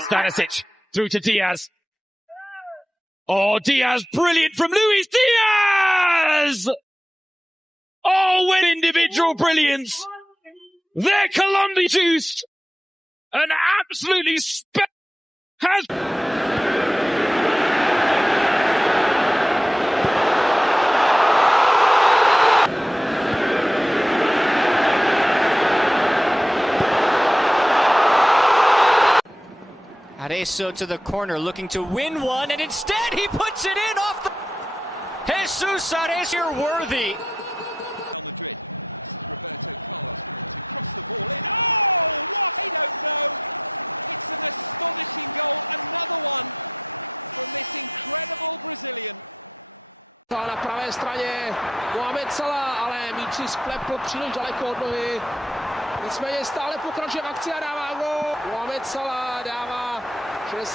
Stanisic through to Diaz. Oh, Diaz, brilliant from Luis Diaz! Oh, with individual brilliance. They're Colombia juiced. An absolutely has... Arezzo to the corner, looking to win one, and instead he puts it in off the... Jesus Arezzo worthy. Na pravé straně Mohamed Salah, ale míč si sklepl příliš daleko od nohy. Nicméně stále pokračuje v akci a dává gól. Mohamed Salah dává 60.